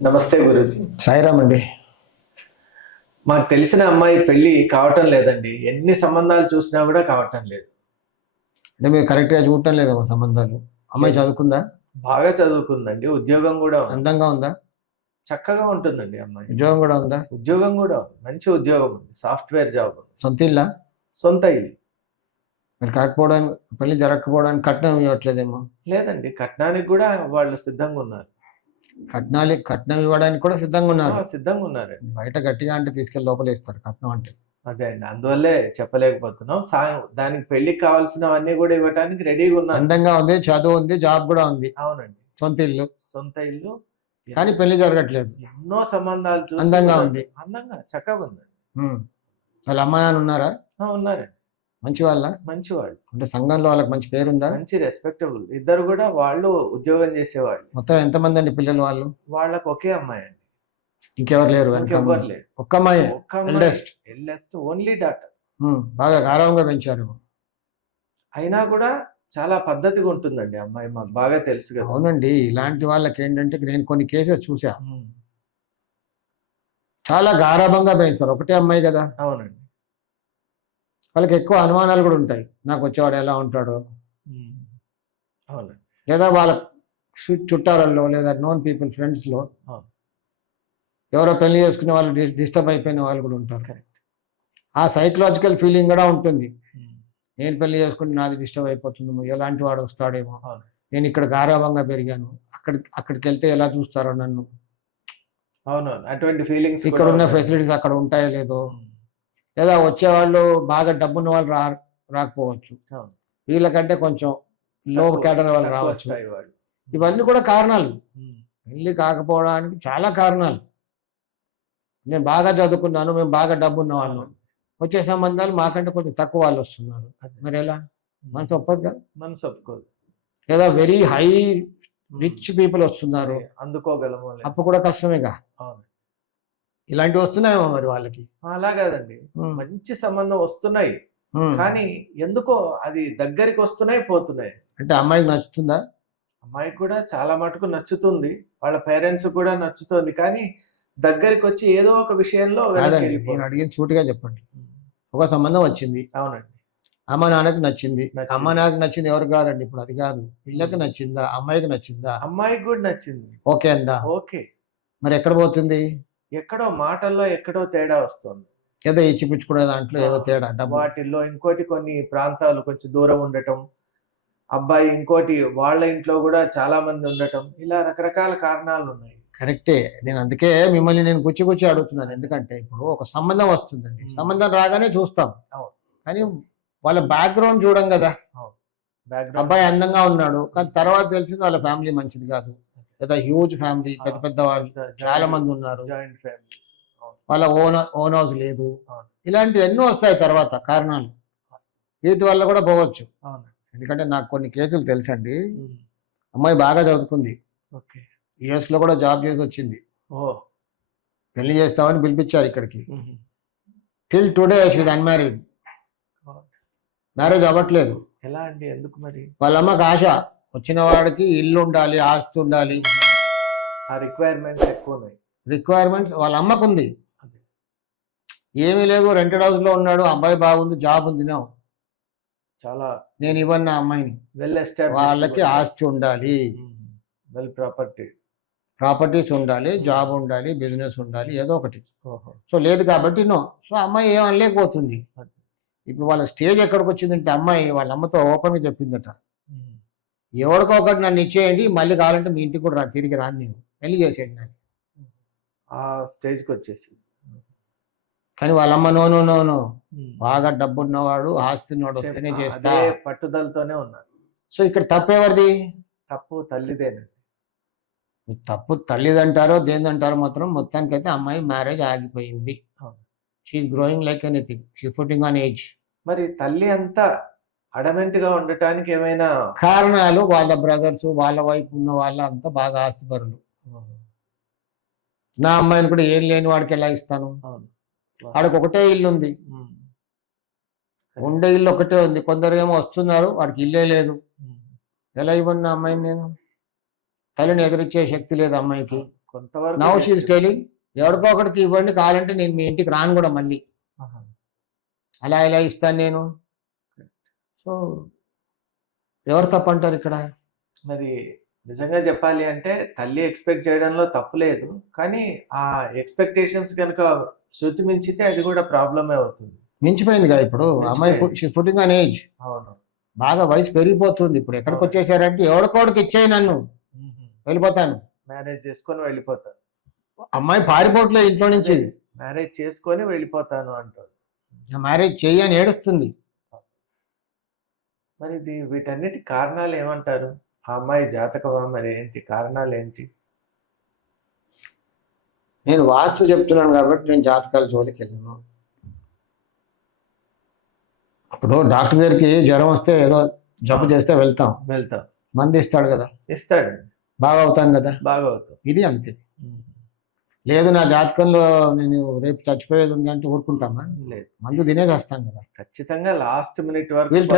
నమస్తే గురూజీ. సాయిరామ్ అండి. మాకు తెలిసిన అమ్మాయి పెళ్లి కావటం లేదండి. ఎన్ని సంబంధాలు చూసినా కూడా కావటం లేదు. అంటే మీరు కరెక్ట్గా చూడటం లేదేమో సంబంధాలు. అమ్మాయి చదువుకుందా? బాగా చదువుకుందండి. ఉద్యోగం కూడా ఉంది. అందంగా ఉందా? చక్కగా ఉంటుందండి అమ్మాయి. ఉద్యోగం కూడా ఉందా? ఉద్యోగం కూడా ఉంది. మంచి ఉద్యోగం ఉంది. సాఫ్ట్వేర్ జాబ్ ఉంది. సొంత ఇల్లా? సొంత ఇల్లు. మరి కాకపోవడానికి, పెళ్లి జరగకపోవడానికి కట్నం ఇవ్వట్లేదేమో? లేదండి, కట్నానికి కూడా వాళ్ళు సిద్ధంగా ఉన్నారు. కట్నం ఇవ్వడానికి కూడా సిద్ధంగా ఉన్నారు. సిద్ధంగా ఉన్నారండి. బయట గట్టిగా అంటే తీసుకెళ్లి లోపలేస్తారు కట్నం అంటే. అదే అండి, అందువల్లే చెప్పలేకపోతున్నాం. దానికి పెళ్లికి కావాల్సినవన్నీ కూడా ఇవ్వడానికి రెడీగా ఉన్నారు. అందంగా ఉంది, చదువు ఉంది, జాబ్ కూడా ఉంది. అవునండి. సొంత ఇల్లు. సొంత ఇల్లు. కానీ పెళ్లి జరగట్లేదు. ఎన్నో సంబంధాలు చూసి అందంగా ఉంది. అందంగా చక్కగా ఉంది. వాళ్ళ అమ్మ నాన్న ఉన్నారా? ఉన్నారండి. మంచి వాళ్ళ? మంచి వాళ్ళు. అంటే సంఘంలో వాళ్ళకి మంచి పేరుందా? మంచి రెస్పెక్టబుల్. ఇద్దరు కూడా వాళ్ళు ఉద్యోగం చేసేవాళ్ళు. మొత్తం ఎంతమంది అండి పిల్లలు వాళ్ళు? వాళ్ళకి ఒకే అమ్మాయి అండి. ఇంకెవరు లేరు? ఇంకెవ్వరు లేరు. ఒక్క అమ్మాయి. Eldest only daughter. బాగా గారాబంగా పెంచారు. అయినా కూడా చాలా పద్ధతిగా ఉంటుందండి అమ్మాయి. మాకు బాగా తెలుసు కదా. అవునండి, ఇలాంటి వాళ్ళకి ఏంటంటే నేను కొన్ని కేసెస్ చూసా. చాలా గారాబంగా పెంచారు. ఒకటే అమ్మాయి కదా. అవునండి. వాళ్ళకి ఎక్కువ అనుమానాలు కూడా ఉంటాయి. నాకు వచ్చేవాడు ఎలా ఉంటాడో, అవునండి, లేదా వాళ్ళ చుట్టాలలో లేదా నోన్ పీపుల్ ఫ్రెండ్స్లో ఎవరో పెళ్లి చేసుకునే వాళ్ళు డిస్టర్బ్ అయిపోయిన వాళ్ళు కూడా ఉంటారు. కరెక్ట్. ఆ సైకలాజికల్ ఫీలింగ్ కూడా ఉంటుంది. నేను పెళ్లి చేసుకుని నాది డిస్టర్బ్ అయిపోతుందేమో, ఎలాంటి వాడు వస్తాడేమో, నేను ఇక్కడ గారాబంగా పెరిగాను, అక్కడికి వెళ్తే ఎలా చూస్తారో నన్ను, అవును, అటువంటి ఫీలింగ్స్. ఇక్కడ ఉన్న ఫెసిలిటీస్ అక్కడ ఉంటాయో లేదో, లేదా వచ్చేవాళ్ళు బాగా డబ్బున్న వాళ్ళు రాకపోవచ్చు, వీళ్ళకంటే కొంచెం లో కేటగిరీ వాళ్ళు రావచ్చు. ఇవన్నీ కూడా కారణాలు. పెళ్లి కాకపోవడానికి చాలా కారణాలు. నేను బాగా చదువుకున్నాను, మేము బాగా డబ్బు ఉన్న వాళ్ళు, వచ్చే సంబంధాలు మాకంటే కొంచెం తక్కువ వాళ్ళు వస్తున్నారు. మరి ఎలా? మనసు ఒప్పదు కదా. మనసు ఒప్పుకోదు. లేదా వెరీ హై రిచ్ పీపుల్ వస్తున్నారు, అందుకోగలము. అప్పుడు కూడా కష్టమేగా. ఇలాంటివి వస్తున్నాయేమో మరి వాళ్ళకి. అలా కాదండి, మంచి సంబంధం వస్తున్నాయి, కానీ ఎందుకో అది దగ్గరికి వస్తున్నాయి, పోతున్నాయి. అంటే అమ్మాయికి నచ్చుతుందా? అమ్మాయికి కూడా చాలా మటుకు నచ్చుతుంది, వాళ్ళ పేరెంట్స్ కూడా నచ్చుతుంది, కానీ దగ్గరికి వచ్చి ఏదో ఒక విషయంలో. నేను అడిగిన సూటిగా చెప్పండి. ఒక సంబంధం వచ్చింది. అవునండి. అమ్మ నాన్నకి నచ్చింది. అమ్మ నాన్నకి నచ్చింది ఎవరు కాదండి ఇప్పుడు, అది కాదు. పిల్లకి నచ్చిందా? అమ్మాయికి నచ్చిందా? అమ్మాయికి కూడా నచ్చింది. ఓకే అందా? ఓకే. మరి ఎక్కడ పోతుంది? ఎక్కడో మాటల్లో ఎక్కడో తేడా వస్తుంది. ఏదో ఇచ్చిపుచ్చుకునే దాంట్లో ఏదో తేడా. వాటిల్లో ఇంకోటి కొన్ని ప్రాంతాలు కొంచెం దూరం ఉండటం, అబ్బాయి ఇంకోటి వాళ్ళ ఇంట్లో కూడా చాలా మంది ఉండటం, ఇలా రకరకాల కారణాలు ఉన్నాయి. కరెక్టే. నేను అందుకే మిమ్మల్ని నేను గుచ్చి అడుగుతున్నాను. ఎందుకంటే ఇప్పుడు ఒక సంబంధం వస్తుందండి, సంబంధం రాగానే చూస్తాం, కానీ వాళ్ళ బ్యాక్గ్రౌండ్ చూడం కదా. అబ్బాయి అందంగా ఉన్నాడు, కానీ తర్వాత తెలిసింది వాళ్ళ ఫ్యామిలీ మంచిది కాదు, లేదా హ్యూజ్ ఫ్యామిలీ, పెద్ద వాళ్ళు చాలా మంది ఉన్నారు, జాయింట్ ఫ్యామిలీ, వాళ్ళ ఓన్ హౌస్ లేదు, ఇలాంటివి ఎన్నో వస్తాయి తర్వాత కారణాలు. వీటి వల్ల కూడా పోవచ్చు. ఎందుకంటే నాకు కొన్ని కేసులు తెలుసండి. అమ్మాయి బాగా చదువుకుంది, US లో కూడా జాబ్ చేసి వచ్చింది, పెళ్లి చేస్తామని పిలిపించారు ఇక్కడికి. Till today she unmarried. Marriage అవ్వట్లేదు. ఎలా అండి? ఎందుకు మరి? వాళ్ళ అమ్మకి ఆశ, వచ్చిన వాడికి ఇల్లు ఉండాలి, ఆస్తి ఉండాలి, ఆ రిక్వైర్మెంట్స్ ఎక్కువ ఉన్నాయి. రిక్వైర్మెంట్స్ వాళ్ళ అమ్మకు ఉంది. ఏమీ లేదు, రెంటెడ్ హౌస్ లో ఉన్నాడు, అబ్బాయి బాగుంది, జాబ్ ఉంది. చాలా నేను ఇవ్వను నా అమ్మాయిని. వాళ్ళకి ఆస్తి ఉండాలి, వెల్ ప్రాపర్టీస్ ఉండాలి, జాబ్ ఉండాలి, బిజినెస్ ఉండాలి, ఏదో ఒకటి. సో లేదు కాబట్టి నో. సో అమ్మాయి ఏమనలేకపోతుంది. ఇప్పుడు వాళ్ళ స్టేజ్ ఎక్కడికి వచ్చిందంటే, అమ్మాయి వాళ్ళ అమ్మతో ఓపెన్గా చెప్పిందట, ఎవరికో ఒకటి నన్ను ఇచ్చేయండి, మళ్ళీ కావాలంటే మీ ఇంటికి కూడా తిరిగి రాను, నేను పెళ్లి చేసేయండి నాకు. ఆ స్టేజ్కి వచ్చేసి. కానీ వాళ్ళ అమ్మ నో నో నో నో, బాగా డబ్బు ఉన్నవాడు, ఆస్తి ఉన్నవాడు వస్తేనే చేస్తా, పట్టుదలతోనే ఉన్నారు. సో ఇక్కడ తప్పేవరిది? తప్పు తల్లిదేనండి. తప్పు తల్లిదంటారో దేనిదంటారో మాత్రం మొత్తానికైతే అమ్మాయి మ్యారేజ్ ఆగిపోయింది. She's growing like anything, she's putting on age. మరి తల్లి అంతా అడమెంట్ గా ఉండటానికి ఏమైనా కారణాలు? వాళ్ళ బ్రదర్స్, వాళ్ళ వైపు ఉన్న వాళ్ళ అంతా బాగా ఆస్తిపరులు. నా అమ్మాయిని కూడా ఏం లేని వాడికి ఎలా ఇస్తాను? వాడికి ఒకటే ఇల్లు ఉంది, ఉండే ఇల్లు ఒకటే ఉంది. కొందరు ఏమో వస్తున్నారు, వాడికి ఇల్లే లేదు, ఎలా ఇవ్వను నా అమ్మాయిని నేను? తల్లిని ఎదిరించే శక్తి లేదు అమ్మాయికి. కొంతవరకు నౌ షీఈస్ just- టెలింగ్ ఎవరికో ఒకటికి ఇవ్వండి, కావాలంటే నేను మీ ఇంటికి రాను కూడా మళ్ళీ, ఆహా. అలా ఎలా ఇస్తాను నేను? సో ఎవరు తప్పంటారు ఇక్కడ? మరి నిజంగా చెప్పాలి అంటే తల్లి ఎక్స్పెక్ట్ చేయడంలో తప్పు లేదు, కానీ ఆ ఎక్స్పెక్టేషన్స్ కనుక శృతి మించితే అది కూడా ప్రాబ్లమే అవుతుంది. మించిపోయిందిగా ఇప్పుడు. అమ్మాయి పుట్టింగ్ అన్ ఏజ్, అవును. బాగా వయసు పెరిగిపోతుంది. ఇప్పుడు ఎక్కడికి అవును. వచ్చేసారంటే ఎవరికోడికి ఇచ్చేయి నన్ను, వెళ్ళిపోతాను. మ్యారేజ్ చేసుకొని వెళ్ళిపోతాను, అమ్మాయి పారిపోవట్లేదు ఇంట్లో నుంచి, మ్యారేజ్ చేసుకొని వెళ్ళిపోతాను అంటాడు. మ్యారేజ్ చెయ్యి అని ఏడుస్తుంది. మరి ఇది వీటన్నిటి కారణాలు ఏమంటారు? ఆ అమ్మాయి జాతకమా, మరి ఏంటి కారణాలు ఏంటి? నేను వాస్తు చెప్తున్నాను కాబట్టి నేను జాతకాల జోలికి వెళ్ళను. ఇప్పుడు డాక్టర్ దగ్గరికి జ్వరం వస్తే ఏదో జబ్బు చేస్తే వెళ్తాం, మంది ఇస్తాడు కదా, ఇస్తాడు, బాగా అవుతాం కదా, బాగా అవుతాం. ఇది అంతే. లేదు నా జాతకంలో నేను రేపు చచ్చిపోయేది ఉంది అంటే ఊరుకుంటామా? లేదు, మందు తినేసి వస్తాం కదా. ఖచ్చితంగా లాస్ట్ మినిట్ వరకు విల్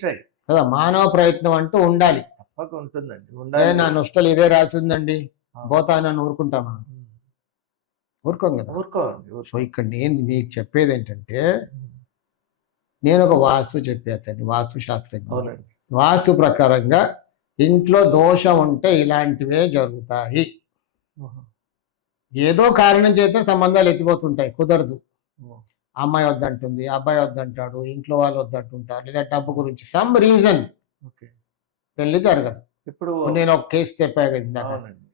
ట్రై కదా. మానవ ప్రయత్నం అంటూ ఉండాలి, తప్పక ఉంటుందండి, నా ఉండాలి. నొష్టలు ఇదే రాసిందండి పోతానని ఊరుకుంటామా? ఊరుకోం కదా. ఊరుకోండి. సో ఇక్కడ నేను మీకు చెప్పేది ఏంటంటే, నేను ఒక వాస్తు చెప్పేస్తాను, వాస్తు శాస్త్రజ్ఞ. అవునండి. వాస్తు ప్రకారంగా ఇంట్లో దోషం ఉంటే ఇలాంటివే జరుగుతాయి. ఏదో కారణం చేత సంబంధాలు ఎత్తిపోతుంటాయి, కుదరదు. అమ్మాయి వద్దంటుంది, అబ్బాయి వద్దంటాడు, ఇంట్లో వాళ్ళు వద్దంటుంటారు, లేదా డబ్బు గురించి సమ్ రీజన్ పెళ్లి జరగదు. ఇప్పుడు నేను ఒక కేసు చెప్పా కదా,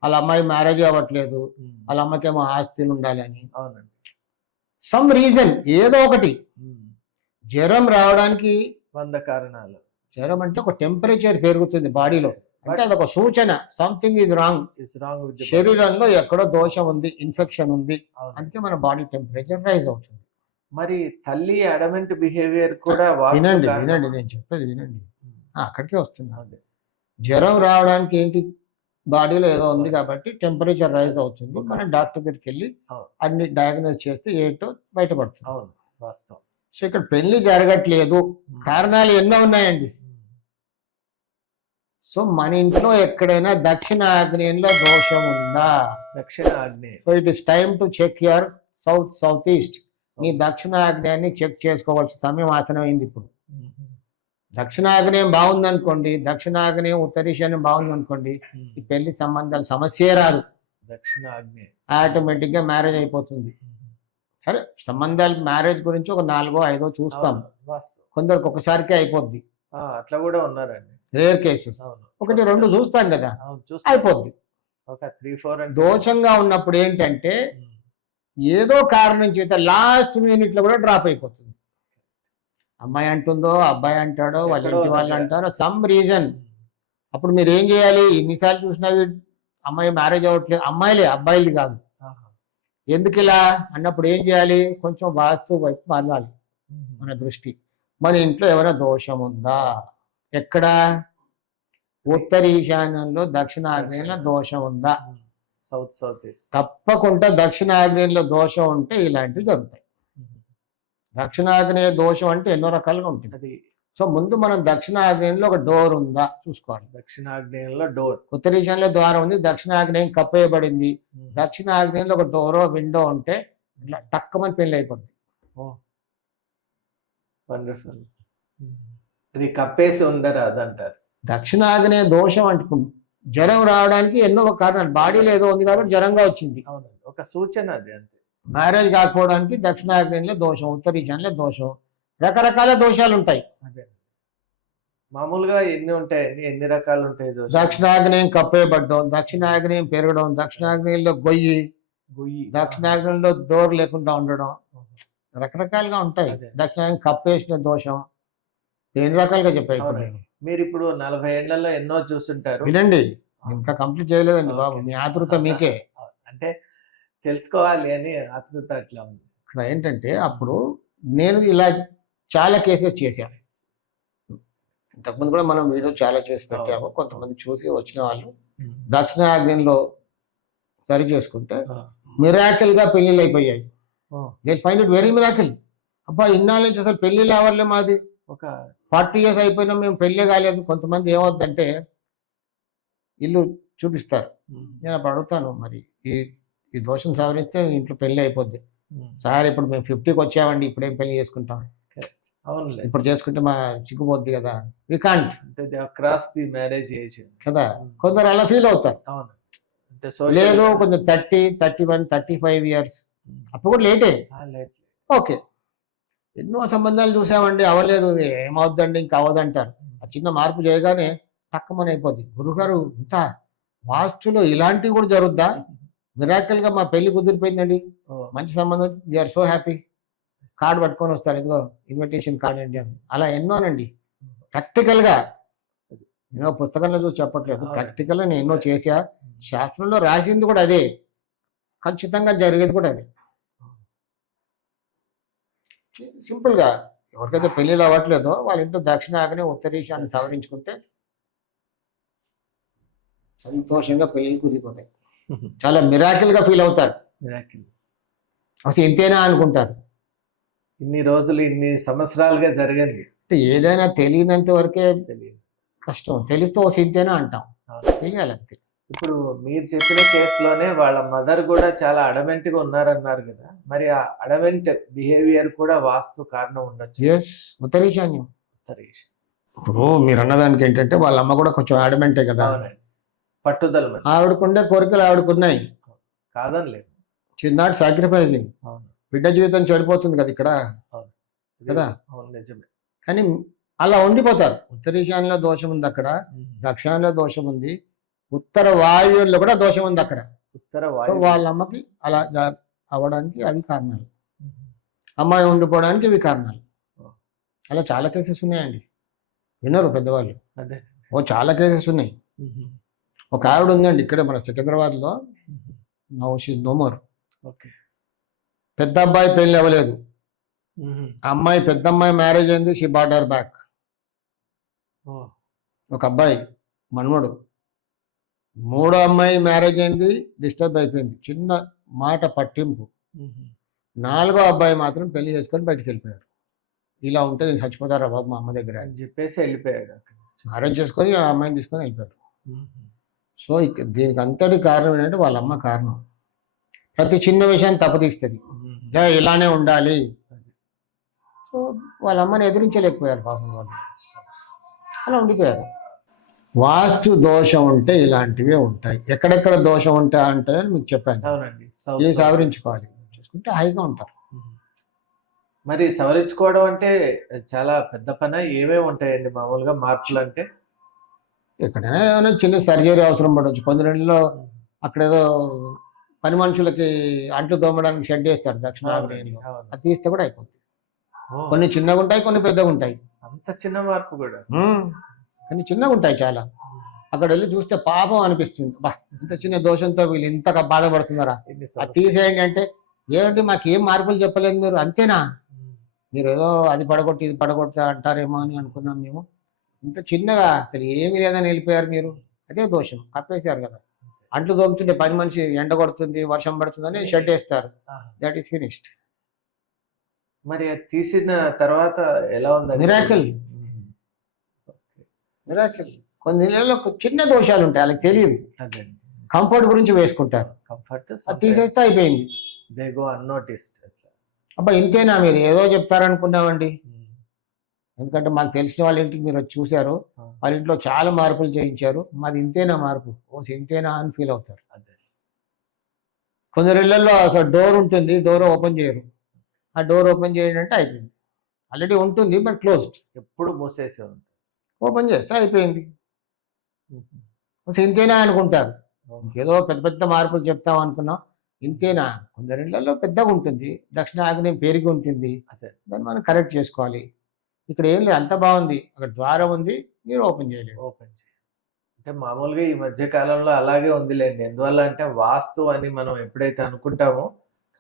వాళ్ళ అమ్మాయి మ్యారేజ్ అవ్వట్లేదు, వాళ్ళ అమ్మకి ఏమో ఆస్తులు ఉండాలని, సమ్ రీజన్ ఏదో ఒకటి. జ్వరం రావడానికి 100 కారణాలు. జ్వరం అంటే ఒక టెంపరేచర్ పెరుగుతుంది బాడీలో, అంటే అదొక సూచన, సంథింగ్ ఈజ్ రాంగ్. శరీరంలో ఎక్కడో దోషం ఉంది, ఇన్ఫెక్షన్ ఉంది, అందుకే మన బాడీ టెంపరేచర్ రైజ్ అవుతుంది. మరి తల్లి అడమెంట్ బిహేవియర్ కూడా వినండి నేను చెప్పేది వినండి, అక్కడికే వస్తున్నా. జ్వరం రావడానికి ఏంటి, బాడీలో ఏదో ఉంది కాబట్టి టెంపరేచర్ రైజ్ అవుతుంది. మనం డాక్టర్ దగ్గరికి వెళ్ళి అన్ని డయాగ్నోస్ చేస్తే ఏంటో బయటపడుతుంది. సో ఇక్కడ పెళ్లి జరగట్లేదు, కారణాలు ఎన్నో ఉన్నాయండి. సో మన ఇంట్లో ఎక్కడైనా దక్షిణ ఆగ్నేయంలో దోషం ఉందా? దక్షిణ ఆగ్నేయం. So it is time to check your south east. మీ దక్షిణ ఆగ్నేయాన్ని చెక్ చేసుకోవాల్సిన సమయం ఆసనమైంది ఇప్పుడు. దక్షిణాగ్నేయం బాగుందనుకోండి, దక్షిణాగ్నేయం ఉత్తర ఈశాన్యం బాగుందనుకోండి, ఈ పెళ్లి సంబంధాలు సమస్యే రాదు, దక్షిణాగ్నేయం ఆటోమేటిక్ గా మ్యారేజ్ అయిపోతుంది. సరే, సంబంధాలు మ్యారేజ్ గురించి ఒక 4, 5 చూస్తాం, కొందరికి ఒకసారికే అయిపోద్ది, అట్లా కూడా ఉన్నారండి, రేర్ కేసెస్. 1, 2 చూస్తాం కదా, అయిపోద్ది. ఒక 3, 4 దోషంగా ఉన్నప్పుడు ఏంటంటే ఏదో కారణం చేత లాస్ట్ మినిట్ లో కూడా డ్రాప్ అయిపోతుంది. అమ్మాయి అంటుందో, అబ్బాయి అంటాడో, వాళ్ళ ఇంటి వాళ్ళు అంటారో, సమ్ రీజన్. అప్పుడు మీరు ఏం చేయాలి? ఇన్నిసార్లు చూసినవి అమ్మాయి మ్యారేజ్ అవ్వట్లేదు, అమ్మాయిలే, అబ్బాయిలు కాదు. ఎందుకు ఇలా అన్నప్పుడు ఏం చేయాలి? కొంచెం వాస్తు వైపు మారాలి మన దృష్టి. మన ఇంట్లో ఏమైనా దోషం ఉందా? ఎక్కడ? ఉత్తర ఈశాన్యంలో, దక్షిణాగ్నేయంలో దోషం ఉందా? South east. తప్పకుండా దక్షిణాగ్నేయంలో దోషం ఉంటే ఇలాంటివి జరుగుతాయి. దక్షిణాగ్నేయ దోషం అంటే ఎన్నో రకాలుగా ఉంటుంది. సో ముందు మనం దక్షిణాగ్నేయంలో ఒక డోర్ ఉందా చూసుకోవాలి. దక్షిణాగ్నేయంలో డోర్, ఉత్తర ఈశాన్యంలో ద్వారం ఉంది, దక్షిణాగ్నేయం కప్పేయబడింది, దక్షిణాగ్నేయంలో ఒక డోరో విండో ఉంటే ఇట్లా టక్కమని పెళ్లి అయిపోద్ది. వండర్ఫుల్. అది కప్పేసి ఉండరాదు అంటారు. దక్షిణాగ్నేయ దోషం అంటుకుంది. జ్వరం రావడానికి ఎన్నో కారణాలు, బాడీలో ఏదో ఉంది కాబట్టి జ్వరంగా వచ్చింది, ఒక సూచన అది, అంతే. మ్యారేజ్ కాకపోవడానికి దక్షిణాగ్నేయంలో దోషం, ఉత్తర ఈశాన్యంలో దోషం, రకరకాల దోషాలు ఉంటాయి. అదే మామూలుగా ఎన్ని ఉంటాయండి, ఎన్ని రకాలు ఉంటాయి? దక్షిణాగ్నేయం కప్పేయబడ్డం, దక్షిణాగ్నేయం పెరగడం, దక్షిణాగ్నేయంలో గొయ్యి, దక్షిణాగ్నేయంలో డోర్ లేకుండా ఉండడం, రకరకాలుగా ఉంటాయి. దక్షిణాగ్నేయం కప్పేసిన దోషం, ఎన్ని రకాలుగా చెప్పాయి. మీరు ఇప్పుడు 40 ఏళ్లలో ఎన్నో చూస్తుంటారు. వినండి, ఇంకా కంప్లీట్ చేయలేదండి బాబు, మీ ఆతృత మీకే. అంటే తెలుసుకోవాలి అని ఆతృత అట్లా ఉంది. ఇక్కడ ఏంటంటే అప్పుడు నేను ఇలా చాలా కేసెస్ చేశాను, ఇంతకుముందు కూడా మనం వీడియో చాలా చేసి పెట్టాము. కొంతమంది చూసి వచ్చిన వాళ్ళు దక్షిణాగ్నేయంలో సరి చేసుకుంటే మిరాకిల్ గా పెళ్లిళ్ళు అయిపోయాయి. They find it very miracle. అబ్బా, ఇన్నాళ్ళ నుంచి అసలు పెళ్లిళ్ళు అవ్వలే, మాది ఒక 40 years అయిపోయినా మేము పెళ్లి కాలేదు. కొంతమంది ఏమవుతుందంటే ఇల్లు చూపిస్తారు, నేను అప్పుడు అడుగుతాను, మరి ఈ ఈ దోషం సవరిస్తే ఇంట్లో పెళ్లి అయిపోద్ది. సార్ ఇప్పుడు మేము 50కి వచ్చామండి, ఇప్పుడేం పెళ్లి చేసుకుంటాం, అవునులే. ఇప్పుడు చేసుకుంటే మా సిగ్గుపోద్ది కదా, వి కాంట్ అంటే they cross the marriage age. కదా. కొందరు అలా ఫీల్ అవుతారు. అవును. అంటే లేదు కొంచెం 30, 31, 35 ఇయర్స్, అప్పుడు కూడా లేటే. ఓకే, ఎన్నో సంబంధాలు చూసామండి, అవ్వలేదు, ఏమవుద్దండి ఇంకా అవ్వదంటారు. ఆ చిన్న మార్పు చేయగానే తక్కువని అయిపోద్ది. గురుగారు ఇంత వాస్తులో ఇలాంటివి కూడా జరుగుద్దా? మిరాకల్గా మా పెళ్లి కుదిరిపోయిందండి, మంచి సంబంధం, వీఆర్ సో హ్యాపీ, కార్డు పట్టుకొని వస్తారు, ఇదిగో ఇన్విటేషన్ కార్డ్ అండి అని. అలా ఎన్నోనండి ప్రాక్టికల్గా. నేను పుస్తకంలో చూసి చెప్పట్లేదు, ప్రాక్టికల్గా నేను ఎన్నో చేసా. శాస్త్రంలో రాసింది కూడా అదే, ఖచ్చితంగా జరిగేది కూడా అదే. సింపుల్గా ఎవరికైతే పెళ్ళిళ్ళు అవ్వట్లేదో వాళ్ళ ఇంట్లో దక్షిణాగ్ని ఉత్తరీశాన్ని సవరించుకుంటే సంతోషంగా పెళ్ళిళ్ళు కుదిరిపోతాయి. చాలా మిరాకిల్గా ఫీల్ అవుతారు. అసలు ఇంతేనా అనుకుంటారు. ఇన్ని రోజులు ఇన్ని సంవత్సరాలుగా జరిగింది. ఏదైనా తెలియనంత వరకే కష్టం, తెలిస్తే ఓ సింతేనా అంటాం, తెలియాలి అంతే. ఇప్పుడు మీరు చెప్పిన కేసులోనే వాళ్ళ మదర్ కూడా చాలా అడమెంట్ గా ఉన్నారన్నారు కదా, మరి ఆ అడమెంట్ బిహేవియర్ కూడా వాస్తు కారణం ఉండొచ్చు. ఎస్, ఉత్తరీశాన్యం. ఇప్పుడు మీరు అన్నదానికి ఏంటంటే వాళ్ళ అమ్మ కూడా కొంచెం అడమెంటే కదా, పట్టుదల, ఆవిడకుండే కోరికలు ఆవిడకున్నాయి, కాదనలేదు. She's not sacrificing. బిడ్డ జీవితం చెడిపోతుంది కదా ఇక్కడ కదా. నిజమే. కానీ అలా ఉండిపోతారు. ఉత్తరీశాన్యంలో దోషం ఉంది అక్కడ, దక్షిణాల్లో దోషం ఉంది, ఉత్తర వాయువుల్లో కూడా దోషం ఉంది అక్కడ. సో వాళ్ళ అమ్మకి అలా అవ్వడానికి అవి కారణాలు, అమ్మాయి ఉండిపోవడానికి ఇవి కారణాలు. అలా చాలా కేసెస్ ఉన్నాయండి, విన్నారు పెద్దవాళ్ళు. చాలా కేసెస్ ఉన్నాయి. ఒక ఆవిడ ఉందండి ఇక్కడే మన సికింద్రాబాద్లో, నో మోర్. పెద్ద అబ్బాయి పెళ్ళి అవ్వలేదు, అమ్మాయి పెద్ద అమ్మాయి మ్యారేజ్ అయింది, షీ బాట్ హర్ బ్యాక్. ఒక అబ్బాయి మనవడు, మూడో అమ్మాయి మ్యారేజ్ అయింది, డిస్టర్బ్ అయిపోయింది, చిన్న మాట పట్టింపు. నాలుగో అబ్బాయి మాత్రం పెళ్లి చేసుకొని బయటకు వెళ్ళిపోయాడు. ఇలా ఉంటే నేను చచ్చిపోతారా బాబు మా అమ్మ దగ్గర అని చెప్పేసి వెళ్ళిపోయాడు. మ్యారేజ్ చేసుకొని ఆ అమ్మాయిని తీసుకొని వెళ్ళిపోయాడు. సో దీనికి అంతటి కారణం ఏంటంటే వాళ్ళ అమ్మ కారణం. ప్రతి చిన్న విషయాన్ని తప్పతీస్తుంది, ఇలానే ఉండాలి. సో వాళ్ళ అమ్మని ఎదిరించలేకపోయారు పాపం వాళ్ళు, అలా ఉండిపోయారు. వాస్తు దోషం ఉంటే ఇలాంటివే ఉంటాయి. ఎక్కడెక్కడ దోషం ఉంటాయి అంటే మీకు చెప్పాను, ఇవి సవరించుకోవాలి, చూసుకుంటే హాయిగా ఉంటారు. మరి సవరించుకోవడం అంటే చాలా పెద్ద పని, ఏమేమి ఉంటాయండి మామూలుగా మార్పులు అంటే? ఎక్కడైనా ఏమైనా చిన్న సర్జరీ అవసరం పడవచ్చు. కొందరిలో అక్కడేదో పని మనుషులకి అంట్లు తోమడానికి షెడ్ వేస్తారు దక్షిణాగ్నేయంలో, అది తీస్తే కూడా అయిపోతుంది. కొన్ని చిన్నగా ఉంటాయి, కొన్ని పెద్దగా ఉంటాయి. అంత చిన్న మార్పు కూడా కొన్ని చిన్నగా ఉంటాయి చాలా. అక్కడ వెళ్ళి చూస్తే పాపం అనిపిస్తుంది, బా ఇంత చిన్న దోషంతో వీళ్ళు ఇంతగా బాధపడుతున్నారా, అది తీసేయండి అంటే, ఏమంటే మాకేం మార్పులు చెప్పలేదు మీరు, అంతేనా, మీరు ఏదో అది పడగొట్టి ఇది పడగొట్టి అంటారేమో అని అనుకున్నాం మేము. ఇంత చిన్నగా అసలు ఏమీ లేదని వెళ్ళిపోయారు మీరు, అదే దోషం, కప్పేశారు కదా. అంట్లు తోముతుంటే పని మనిషి ఎండ కొడుతుంది, వర్షం పడుతుందని షెడ్ వేస్తారు, దట్ ఈస్ ఫినిష్డ్. మరి తీసిన తర్వాత ఎలా ఉంది? మిరాకిల్. కొన్ని నెలల్లో చిన్న దోషాలు ఉంటాయి, వాళ్ళకి తెలియదు, కంఫర్ట్ గురించి వేసుకుంటారు, అది తీసేస్తే అయిపోయింది, దే గో అన్నోటిస్డ్. అబ్బా ఇంతేనా, మీరు ఏదో చెప్తారనుకున్నామండి. ఎందుకంటే మాకు తెలిసిన వాళ్ళ ఇంటికి మీరు వచ్చి చూశారు, వాళ్ళ ఇంట్లో చాలా మార్పులు చేయించారు, మాది ఇంతేనా మార్పు, ఓ ఇంతేనా అని ఫీల్ అవుతారు. కొందరు ఇళ్లలో అసలు డోర్ ఉంటుంది, డోర్ ఓపెన్ చేయరు, ఆ డోర్ ఓపెన్ చేయండి అంటే అయిపోయింది, ఆల్రెడీ ఉంటుంది బట్ క్లోజ్డ్, ఎప్పుడు మూసేసే ఉంటుంది, ఓపెన్ చేస్తే అయిపోయింది. ఇంతేనా అనుకుంటారు, ఏదో పెద్ద పెద్ద మార్పులు చెప్తాం అనుకున్నాం, ఇంతేనా. కొందరి ఇళ్లలో పెద్దగా ఉంటుంది, దక్షిణ ఆగ్నేయం పెరిగి ఉంటుంది, దాన్ని మనం కరెక్ట్ చేసుకోవాలి. ఇక్కడ ఏం లేదు, అంత బాగుంది, అక్కడ ద్వారం ఉంది, మీరు ఓపెన్ చేయలేదు. అంటే మామూలుగా ఈ మధ్య కాలంలో అలాగే ఉందిలేండి. ఎందువల్ల అంటే వాస్తు అని మనం ఎప్పుడైతే అనుకుంటామో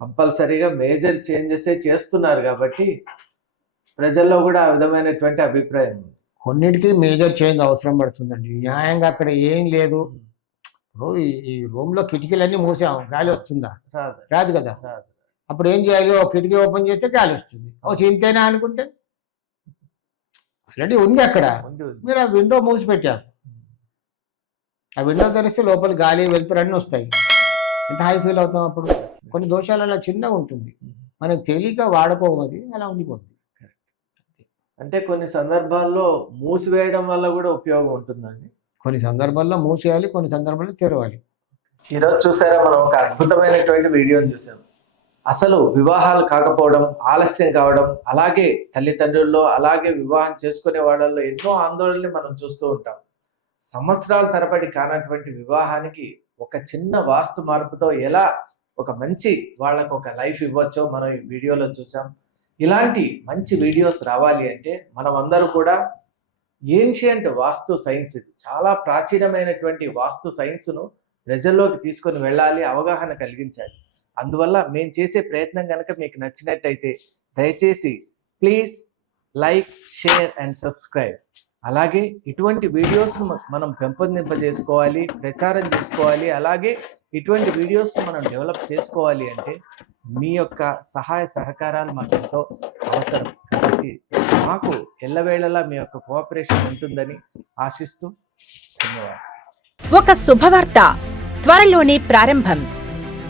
కంపల్సరీగా మేజర్ చేంజెస్ చేస్తున్నారు కాబట్టి ప్రజల్లో కూడా ఆ విధమైనటువంటి అభిప్రాయం ఉంది. కొన్నిటికి మేజర్ చేంజ్ అవసరం పడుతుందండి. న్యాయంగా అక్కడ ఏం లేదు. ఇప్పుడు ఈ రూమ్ లో కిటికీలన్నీ మూసాము, గాలి వస్తుందా? రాదు కదా. అప్పుడు ఏం చేయాలి, ఒక కిటికీ ఓపెన్ చేస్తే గాలి వస్తుంది, ఓ చింతేనా అనుకుంటే ఆల్రెడీ ఉంది అక్కడ, మీరు ఆ విండో మూసి పెట్టారు, ఆ విండో తెరిస్తే లోపల గాలి వెళ్తురు అన్నీ వస్తాయి. ఎంత హై ఫీల్ అవుతాం అప్పుడు. కొన్ని దోషాలు అలా చిన్నగా ఉంటుంది, మనకు తెలియక వాడుకోవది అలా ఉండిపోతుంది. అంటే కొన్ని సందర్భాల్లో మూసివేయడం వల్ల కూడా ఉపయోగం ఉంటుందండి. కొన్ని సందర్భాల్లో మూసేయాలి, కొన్ని సందర్భాల్లో తెరవాలి. ఈరోజు చూసారా, మనం ఒక అద్భుతమైనటువంటి వీడియోని చూసాం. అసలు వివాహాలు కాకపోవడం, ఆలస్యం కావడం, అలాగే తల్లిదండ్రుల్లో, అలాగే వివాహం చేసుకునే వాళ్ళల్లో ఎన్నో ఆందోళనని మనం చూస్తూ ఉంటాం. సంవత్సరాల తరబడి కానటువంటి వివాహానికి ఒక చిన్న వాస్తు మార్పుతో ఎలా ఒక మంచి వాళ్ళకు ఒక లైఫ్ ఇవ్వచ్చో మనం ఈ వీడియోలో చూసాం. ఇలాంటి మంచి వీడియోస్ రావాలి అంటే మనం అందరూ కూడా ఏన్షియంట్ వాస్తు సైన్స్, ఇది చాలా ప్రాచీనమైనటువంటి వాస్తు సైన్స్ను ప్రజల్లోకి తీసుకొని వెళ్ళాలి, అవగాహన కలిగించాలి. అందువల్ల మేము చేసే ప్రయత్నం కనుక మీకు నచ్చినట్టయితే దయచేసి please like, share and subscribe. అలాగే ఇటువంటి వీడియోస్ను మనం పెంపొందింపజేసుకోవాలి, ప్రచారం చేసుకోవాలి. అలాగే ఇటువంటి వీడియోస్ను మనం డెవలప్ చేసుకోవాలి అంటే మీ యొక్క సహాయ సహకారాలు మాకు ఎంతో అవసరం. కాబట్టి మాకు ఎల్లవేళలా మీ యొక్క కోఆపరేషన్ ఉంటుందని ఆశిస్తూ ధన్యవాదాలు. ఒక శుభవార్త త్వరలోనే ప్రారంభం.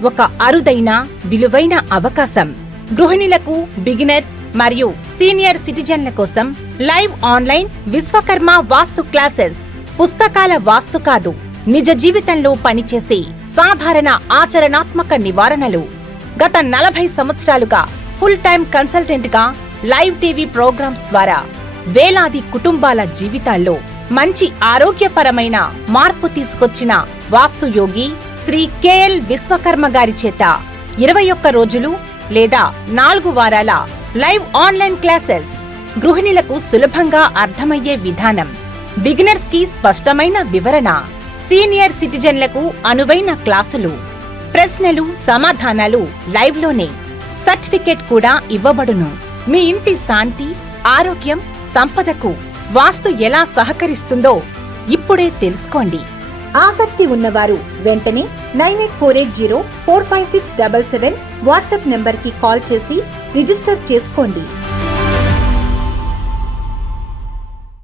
ఒక అరుదైన విలువైన అవకాశం. గృహిణులకు, బిగినర్స్ మరియు సీనియర్ సిటిజన్ల కోసం లైవ్ ఆన్లైన్ విశ్వకర్మ వాస్తు క్లాసెస్. పుస్తకాల వాస్తు కాదు, నిజ జీవితంలో పనిచేసే సాధారణ ఆచరణాత్మక నివారణలు. గత 40 సంవత్సరాలుగా ఫుల్ టైం కన్సల్టెంట్ గా లైవ్ టీవీ ప్రోగ్రామ్స్ ద్వారా వేలాది కుటుంబాల జీవితాల్లో మంచి ఆరోగ్యపరమైన మార్పు తీసుకొచ్చిన వాస్తు యోగి శ్రీ కెఎల్ విశ్వకర్మ గారి చేత 21 రోజులు లేదా 4 వారాల లైవ్ ఆన్లైన్ క్లాసెస్. గృహిణులకు సులభంగా అర్థమయ్యే విధానం, బిగినర్స్ కి స్పష్టమైన వివరణ, సీనియర్ సిటిజన్లకు అనువైన క్లాసులు, ప్రశ్నలు సమాధానాలు లైవ్ లోనే. సర్టిఫికేట్ కూడా ఇవ్వబడును. మీ ఇంటి శాంతి, ఆరోగ్యం, సంపదకు వాస్తు ఎలా సహకరిస్తుందో ఇప్పుడే తెలుసుకోండి. ఆసక్తి ఉన్నవారు వెంటనే 9848045677 వాట్సాప్ నెంబర్కి కాల్ చేసి రిజిస్టర్ చేసుకోండి.